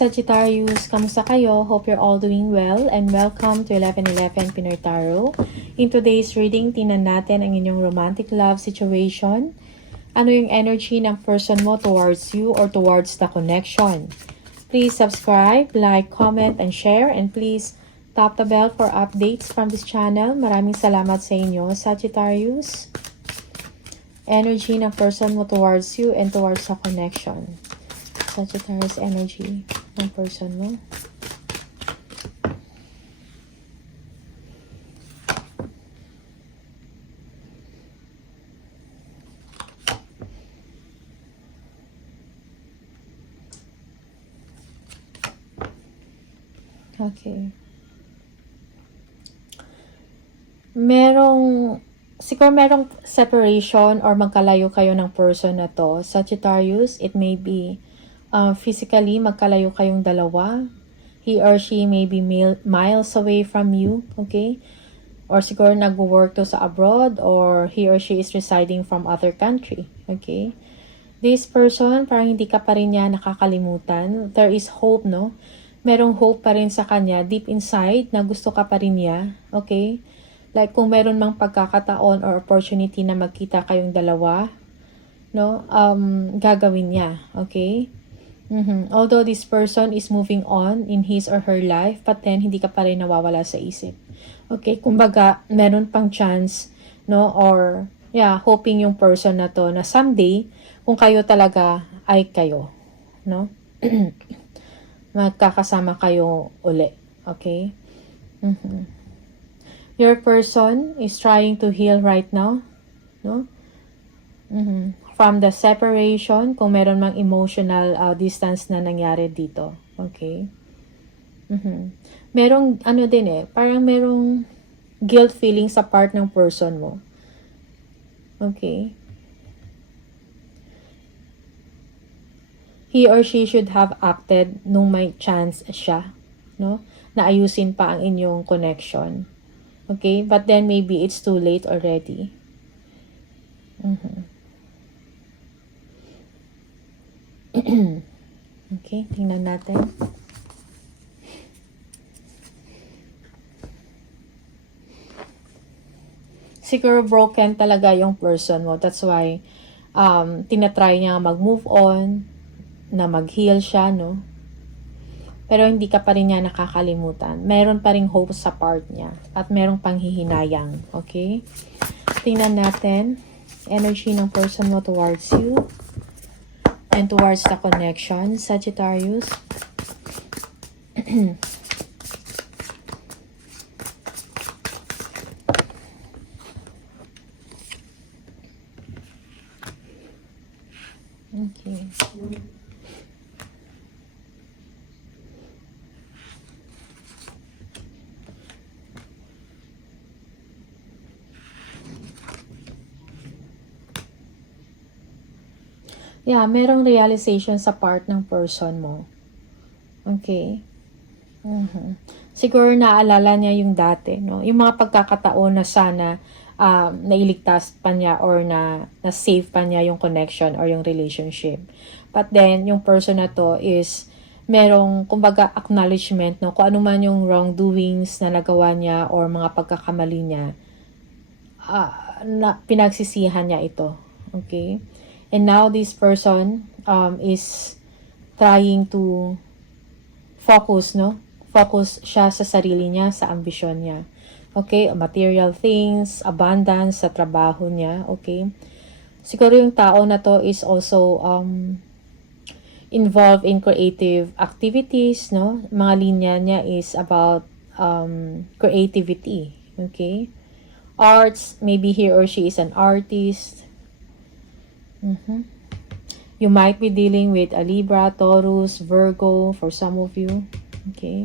Sagittarius, kamusta kayo? Hope you're all doing well and welcome to 1111 Pinoy Tarot. In today's reading, tingnan natin ang inyong romantic love situation. Ano yung energy ng person mo towards you or towards the connection? Please subscribe, like, comment, and share. And please tap the bell for updates from this channel. Maraming salamat sa inyo, Sagittarius. Energy ng person mo towards you and towards the connection. Sagittarius energy ng person mo. Okay. Siguro merong separation or magkalayo kayo ng person na to. Sagittarius, it may be physically, magkalayo kayong dalawa. He or she may be miles away from you, okay? Or siguro nag-work to sa abroad or he or she is residing from other country, okay? This person, parang hindi ka pa rin niya nakakalimutan. There is hope, no? Merong hope pa rin sa kanya deep inside na gusto ka pa rin niya, okay? Like kung meron mang pagkakataon or opportunity na magkita kayong dalawa, no? Gagawin niya, okay? Although this person is moving on in his or her life, but then hindi ka pa rin nawawala sa isip. Okay, kumbaga, meron pang chance, no? Or, yeah, hoping yung person na to na someday, kung kayo talaga ay kayo, no? Magkakasama kayo uli. Okay? Your person is trying to heal right now, no? From the separation, kung meron mang emotional distance na nangyari dito. Okay? Merong, ano din parang merong guilt feeling sa part ng person mo. Okay? He or she should have acted nung may chance siya, no? Na ayusin pa ang inyong connection. Okay? But then maybe it's too late already. Okay, tingnan natin. Siguro broken talaga yung person mo. That's why tinatry niya mag-move on, na mag-heal siya, no? Pero hindi ka pa rin niya nakakalimutan. Meron pa rin hope sa part niya. At merong panghihinayang. Okay? Tingnan natin. Energy ng person mo towards you. And towards the connection, Sagittarius. Okay. Yeah, merong realization sa part ng person mo. Okay? Siguro naalala niya yung dati, no? Yung mga pagkakataon na sana nailigtas pa niya or na-save pa niya yung connection or yung relationship. But then, yung person na to is merong, kumbaga, acknowledgement, no? Kung ano man yung wrongdoings na nagawa niya or mga pagkakamali niya, na pinagsisihan niya ito. Okay? And now this person is trying to focus, no? Focus siya sa sarili niya, sa ambisyon niya. Okay? Material things, abundance sa trabaho niya. Okay? Siguro yung tao na to is also involved in creative activities, no? Mga linya niya is about creativity. Okay? Arts, maybe he or she is an artist. You might be dealing with a Libra, Taurus, Virgo for some of you. Okay.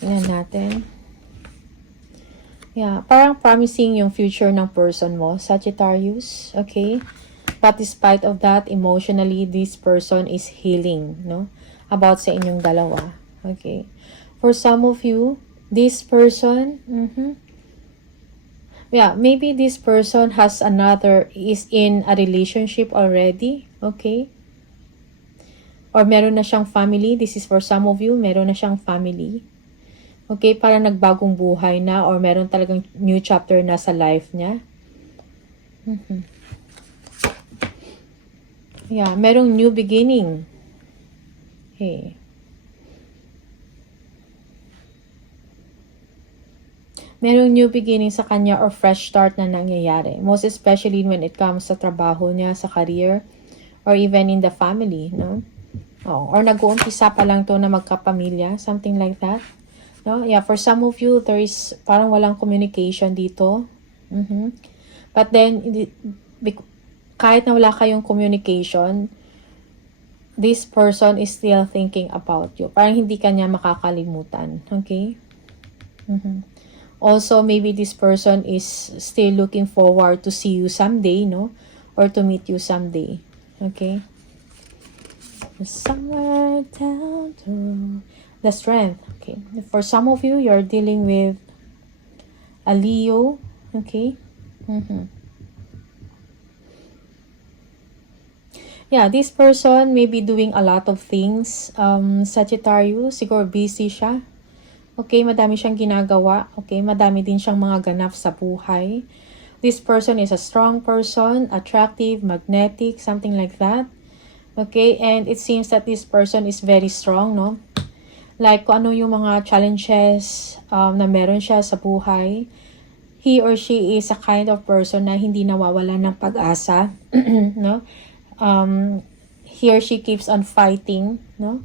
Tingnan natin. Yeah, parang promising yung future ng person mo, Sagittarius. Okay. But despite of that, emotionally, this person is healing, no? About sa inyong dalawa. Okay. For some of you, this person, Yeah, maybe this person is in a relationship already, okay? Or meron na siyang family. This is for some of you, meron na siyang family. Okay, parang nagbagong buhay na or meron talagang new chapter na sa life niya. Yeah, merong new beginning. Okay. Merong new beginning sa kanya or fresh start na nangyayari. Most especially when it comes sa trabaho niya, sa career, or even in the family, no? Oh, or nag-uumpisa pa lang to na magkapamilya, something like that. No? Yeah, for some of you, there is parang walang communication dito. But then, kahit na wala kayong communication, this person is still thinking about you. Parang hindi kanya makakalimutan. Okay? Also, maybe this person is still looking forward to see you someday, no? Or to meet you someday. Okay? Somewhere down to the strength. Okay. For some of you, you're dealing with a Leo. Okay. Yeah, this person may be doing a lot of things. Sagittarius, siguro busy siya. Okay, madami siyang ginagawa. Okay, madami din siyang mga ganap sa buhay. This person is a strong person, attractive, magnetic, something like that. Okay, and it seems that this person is very strong, no? Like, kung ano yung mga challenges na meron siya sa buhay, he or she is a kind of person na hindi nawawala ng pag-asa, no? He or she keeps on fighting, no?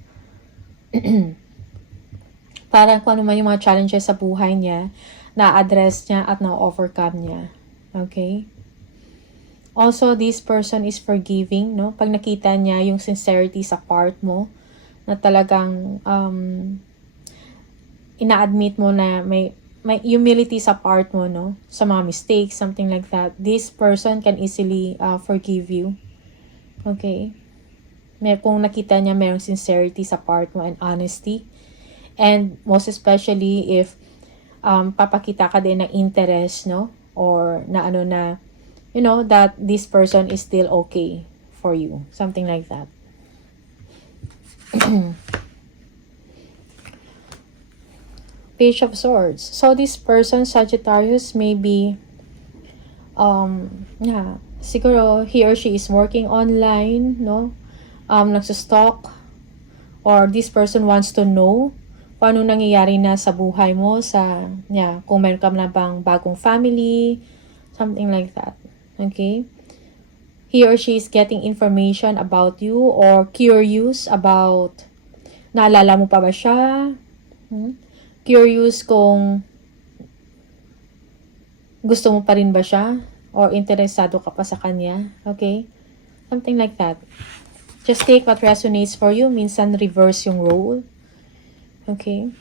Parang kung ano man yung mga challenges sa buhay niya, na-address niya at na-overcome niya. Okay? Also, this person is forgiving, no? Pag nakita niya yung sincerity sa part mo, na talagang ina-admit mo na may humility sa part mo, no? Sa mga mistakes, something like that. This person can easily forgive you. Okay? Kung nakita niya mayroong sincerity sa part mo and honesty. And most especially if papakita ka din ng interest, no? Or na ano na, you know, that this person is still okay for you. Something like that. Page of Swords. So this person, Sagittarius, may be, siguro he or she is working online, no? Nagsustalk. Or this person wants to know kung ano nangyayari na sa buhay mo, kung meron ka na bang bagong family, something like that. Okay? He or she is getting information about you or curious about, naalala mo pa ba siya? Curious kung gusto mo pa rin ba siya or interesado ka pa sa kanya. Okay? Something like that. Just take what resonates for you. Minsan reverse yung role. Okay?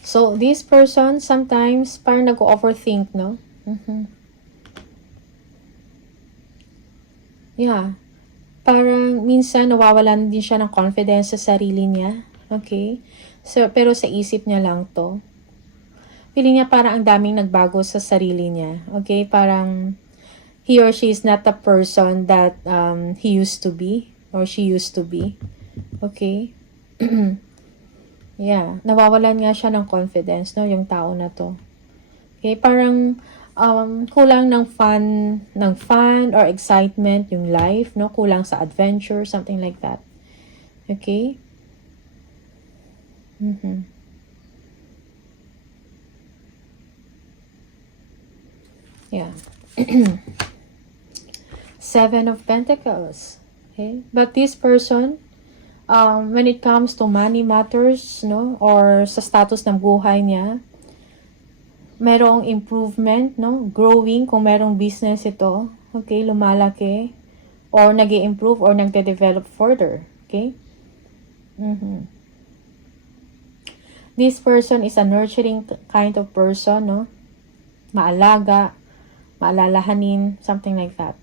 So, this person sometimes parang nag-overthink, no? Yeah. Parang minsan nawawalan din siya ng confidence sa sarili niya. Okay? So, pero sa isip niya lang to. Feeling niya parang ang daming nagbago sa sarili niya. Okay? Parang he or she is not the person that he used to be or she used to be. Okay? Yeah. Nawawalan nga siya ng confidence, no? Yung tao na to. Okay? Parang kulang ng fun or excitement yung life, no? Kulang sa adventure, something like that. Okay? Yeah. Seven of Pentacles. Okay? But this person, when it comes to money matters, no? Or sa status ng buhay niya, merong improvement, no? Growing, kung merong business ito, okay, lumalaki, or nag-i-improve, or nagde-develop further, okay? This person is a nurturing kind of person, no? Maalaga, maalalahanin, something like that.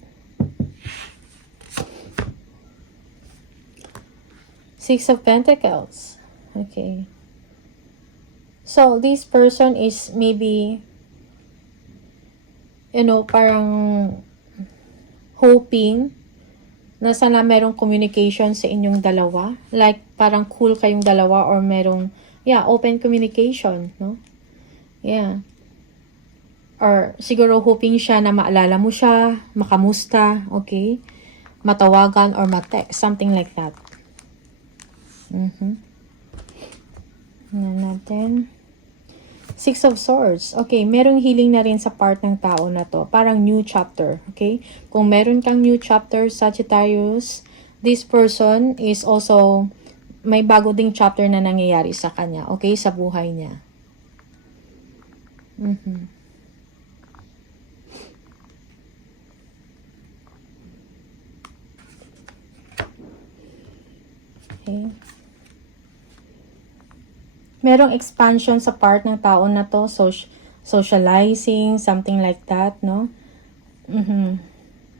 Six of Pentacles, okay. So, this person is maybe parang hoping na sana merong communication sa inyong dalawa. Like, parang cool kayong dalawa or merong, open communication, no? Yeah. Or siguro hoping siya na maalala mo siya, makamusta, okay? Matawagan or matext, something like that. Tingnan natin. Six of Swords. Okay, merong healing na rin sa part ng tao na to. Parang new chapter, okay? Kung meron kang new chapter, Sagittarius, this person is also, may bago ding chapter na nangyayari sa kanya, okay? Sa buhay niya. Okay. Merong expansion sa part ng tao na to, socializing, something like that, no?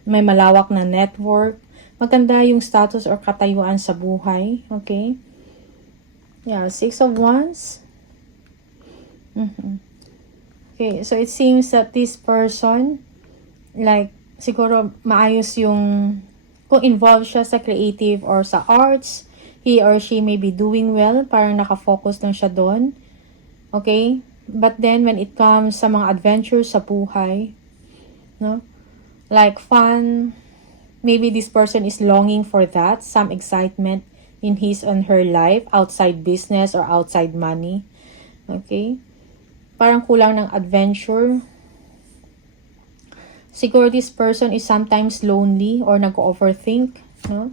May malawak na network. Maganda yung status or katayuan sa buhay, okay? Yeah, Six of Wands. Okay, so it seems that this person, like, siguro maayos yung, kung involved siya sa creative or sa arts, he or she may be doing well, parang nakafocus lang siya doon. Okay? But then, when it comes sa mga adventures sa buhay, no? Like fun, maybe this person is longing for that, some excitement in his and her life, outside business or outside money. Okay? Parang kulang ng adventure. Siguro this person is sometimes lonely or nag-overthink, no?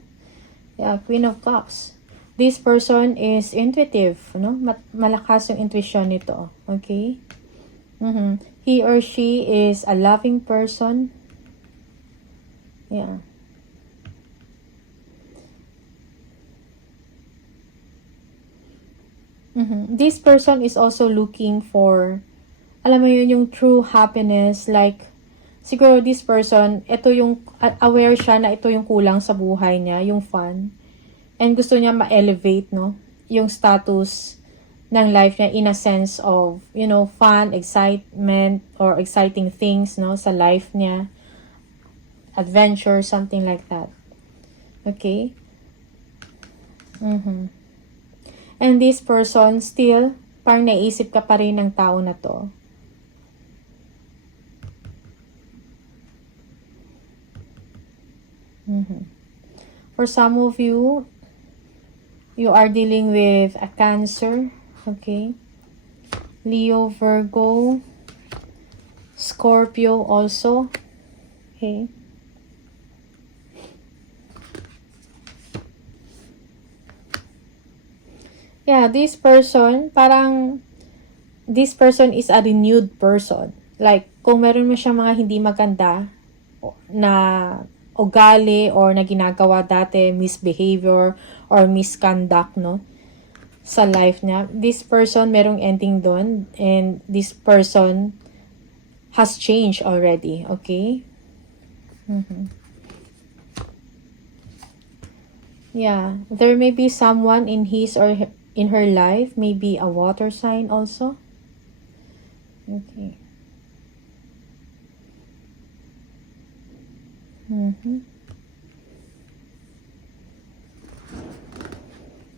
Yeah, Queen of Cups. This person is intuitive, no? Malakas yung intuition nito, okay? He or she is a loving person. Yeah. This person is also looking for, alam mo yun, yung true happiness, like, siguro this person, ito yung, aware siya na ito yung kulang sa buhay niya, yung fun. And gusto niya ma-elevate, no? Yung status ng life niya in a sense of, fun, excitement, or exciting things, no? Sa life niya. Adventure, something like that. Okay? And this person, still, parang naisip ka pa rin ng tao na to. For some of you, you are dealing with a Cancer, okay? Leo, Virgo, Scorpio also, okay? Yeah, this person, parang, this person is a renewed person. Like, kung meron mo siyang mga hindi maganda na ugali or na ginagawa dati, misbehavior or misconduct, no? Sa life niya. This person, merong ending doon. And this person has changed already. Okay? Yeah. There may be someone in his or in her life. Maybe a water sign also. Okay.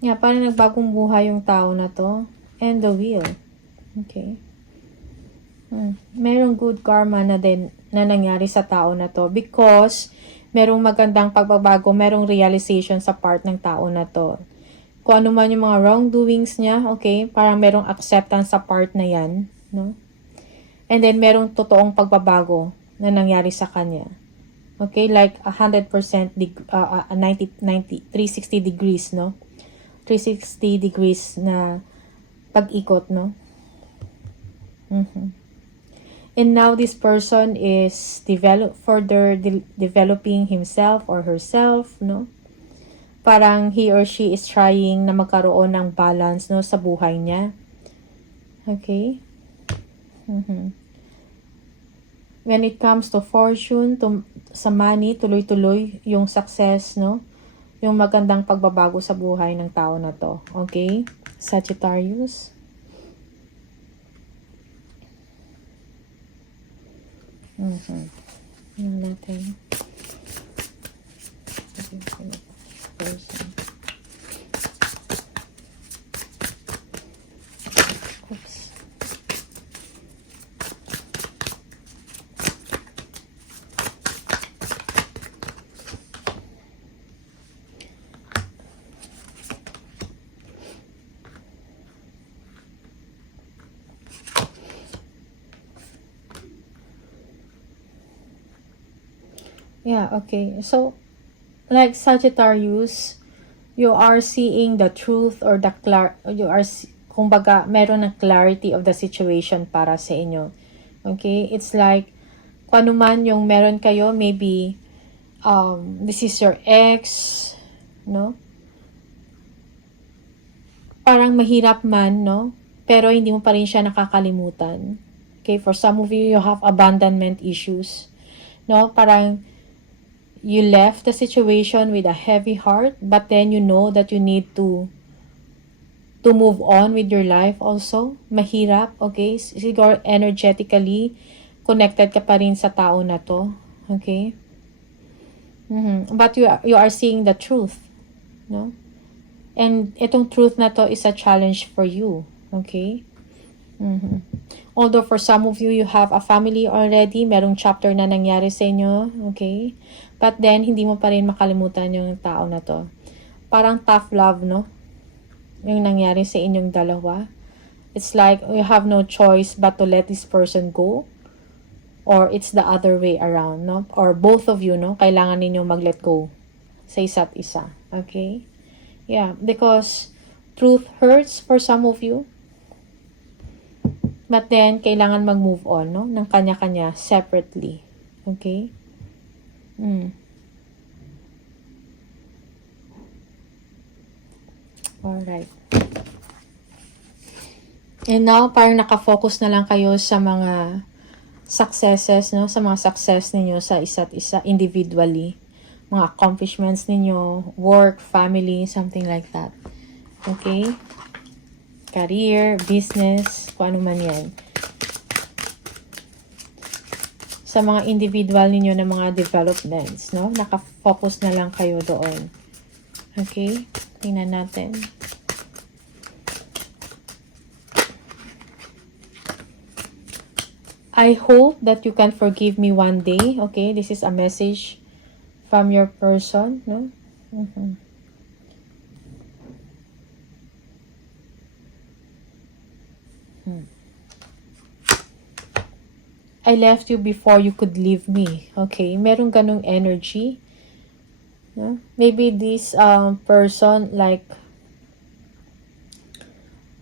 Yeah, parang nagbagong buhay yung tao na to. And the wheel. Okay. Merong good karma na din na nangyari sa tao na to because merong magandang pagbabago, merong realization sa part ng tao na to. Kung ano man yung mga wrongdoings niya, okay, parang merong acceptance sa part na yan, no? And then merong totoong pagbabago na nangyari sa kanya. Okay, like 100%, 360 degrees, no? 360 degrees na pag-ikot, no? And now this person is developing himself or herself, no? Parang he or she is trying na magkaroon ng balance, no, sa buhay niya. Okay? When it comes to fortune, sa money, tuloy-tuloy yung success, no? Yung magandang pagbabago sa buhay ng tao na to. Okay? Sagittarius. Tingnan natin. Person. Oops. Yeah, okay. So, like Sagittarius, you are seeing the truth or kumbaga, meron ng clarity of the situation para sa inyo. Okay? It's like, kung ano man yung meron kayo, maybe, this is your ex, no? Parang mahirap man, no? Pero hindi mo pa rin siya nakakalimutan. Okay? For some of you, you have abandonment issues. No? Parang, you left the situation with a heavy heart, but then you know that you need to move on with your life also. Mahirap, okay? Siguro energetically connected ka pa rin sa tao na to, okay? But you are seeing the truth, no? And itong truth na to is a challenge for you, okay? Although for some of you, you have a family already, merong chapter na nangyari sa inyo, okay? But then, hindi mo pa rin makalimutan yung tao na to. Parang tough love, no? Yung nangyari sa inyong dalawa. It's like, you have no choice but to let this person go. Or it's the other way around, no? Or both of you, no? Kailangan ninyo mag-let go sa isa't isa, okay? Yeah, because truth hurts for some of you. But then, kailangan mag-move on, no? Ng kanya-kanya, separately. Okay? Alright. And now, parang nakafocus na lang kayo sa mga successes, no? Sa mga success ninyo sa isa't isa, individually. Mga accomplishments ninyo, work, family, something like that. Okay? Career, business, kung ano man yan. Sa mga individual ninyo na mga developments, no? Nakafocus na lang kayo doon. Okay? Tingnan natin. I hope that you can forgive me one day. Okay? This is a message from your person, no? I left you before you could leave me. Okay? Merong ganong energy. No? Maybe this person, like,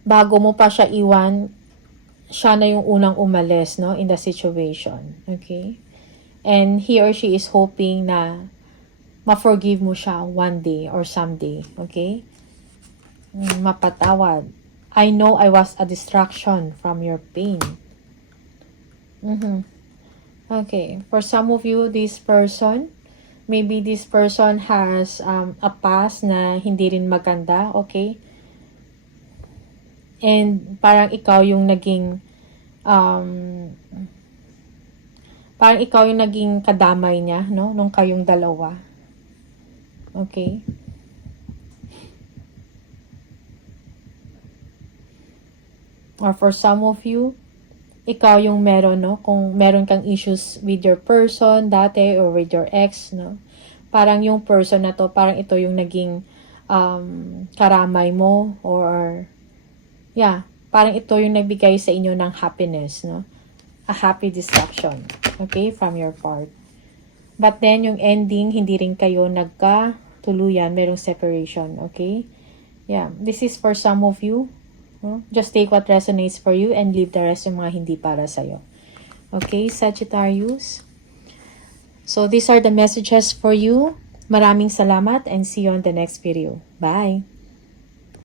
bago mo pa siya iwan, siya na yung unang umalis, no? In the situation. Okay? And he or she is hoping na ma-forgive mo siya one day or someday. Okay? Mapatawad. I know I was a distraction from your pain. Okay. For some of you, this person, maybe this person has a past na hindi rin maganda. Okay? And parang ikaw yung naging parang ikaw yung naging kadamay niya, no? Nung kayong dalawa. Okay? Or for some of you, ikaw yung meron, no? Kung meron kang issues with your person dati or with your ex, no? Parang yung person na to, parang ito yung naging karamay mo or yeah, parang ito yung nagbigay sa inyo ng happiness, no? A happy distraction, okay, from your part. But then, yung ending, hindi rin kayo nagka-tuluyan, merong separation, okay? Yeah, this is for some of you. No? Just take what resonates for you and leave the rest yung mga hindi para sa'yo. Okay, Sagittarius? So, these are the messages for you. Maraming salamat and see you on the next video. Bye!